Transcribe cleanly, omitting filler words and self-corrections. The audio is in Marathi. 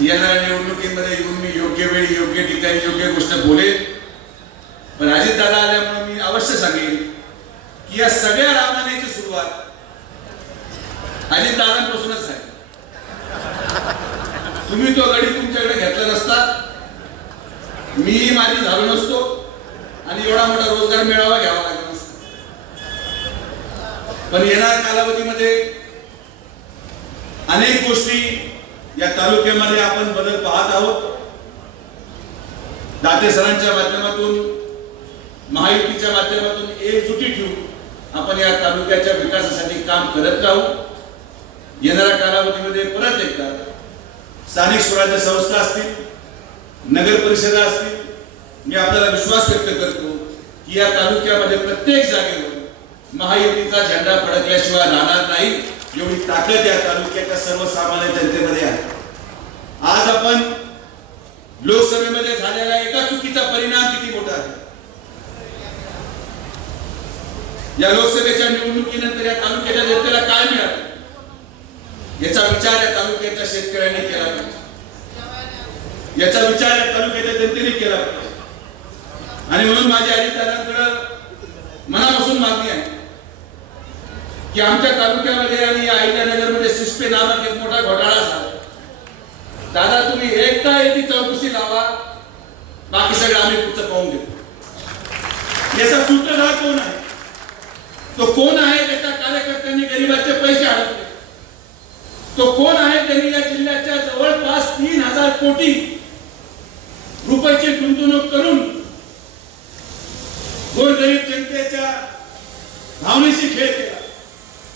येणाऱ्या निवडणुकीमध्ये येऊन मी योग्य वेळी योग्य ठिकाणी योग्य गोष्ट बोलेल। पण अजित दादा आल्यामुळे मी अवश्य सांगेन की या सगळ्या रामायणाची सुरुवात अजित दादांपासूनच आहे। तुम्ही तो गडी तुमच्याकडे घेतला नसता, मी माझी झालो नसतो आणि एवढा मोठा रोजगार मेळावा घ्यावा लागला नसता। पण येणाऱ्या कालावधीमध्ये अनेक गोष्टी या तालुक्यामध्ये आपण बदल पाहत आहोत। दाते सरांच्या माध्यमातून महायुतीच्या माध्यमातून एकजुटी ठेवून आपण या तालुक्याच्या विकासासाठी काम करत राहू। येणाऱ्या कालावधीमध्ये परत एकदा स्थानिक स्वराज्य संस्था असतील, नगर परिषदा असतील, मी आपल्याला विश्वास व्यक्त करतो की या तालुक्यामध्ये प्रत्येक जागेवर महायुतीचा झेंडा फडकल्याशिवाय राहणार नाही, एवढी ताकद या तालुक्याच्या सर्वसामान्य जनतेमध्ये आहे। आज आपण लोकसभेमध्ये झालेला एका चुकीचा परिणाम किती मोठा आहे। या लोकसभेच्या निवडणुकीनंतर या तालुक्याच्या जनतेला काय मिळालं याचा विचार या तालुक्याच्या शेतकऱ्यांनी केला पाहिजे, याचा विचार या तालुक्याच्या जनतेने केला पाहिजे। आणि म्हणून माझी अजितदादांकडे मनापासून मागणी आहे की आमच्या तालुक्यामध्ये आणि या अहिल्यानगरमध्ये सिस्पे नावाक एक मोठा घोटाळा झाला। दादा तुम्ही एकदा याची चौकशी लावा, बाकी सगळं आम्ही पुढचं पाहून घेतो। याचा सूत्रधार कोण आहे, तो कोण आहे त्याच्या कार्यकर्त्यांनी गरिबांचे पैसे हडपले, तो कोण आहे त्यांनी या जिल्ह्याच्या जवळपास 3000 कोटी रुपयाची गुंतवणूक करून गोरगरीब जनतेच्या भावनेशी खेळ केला।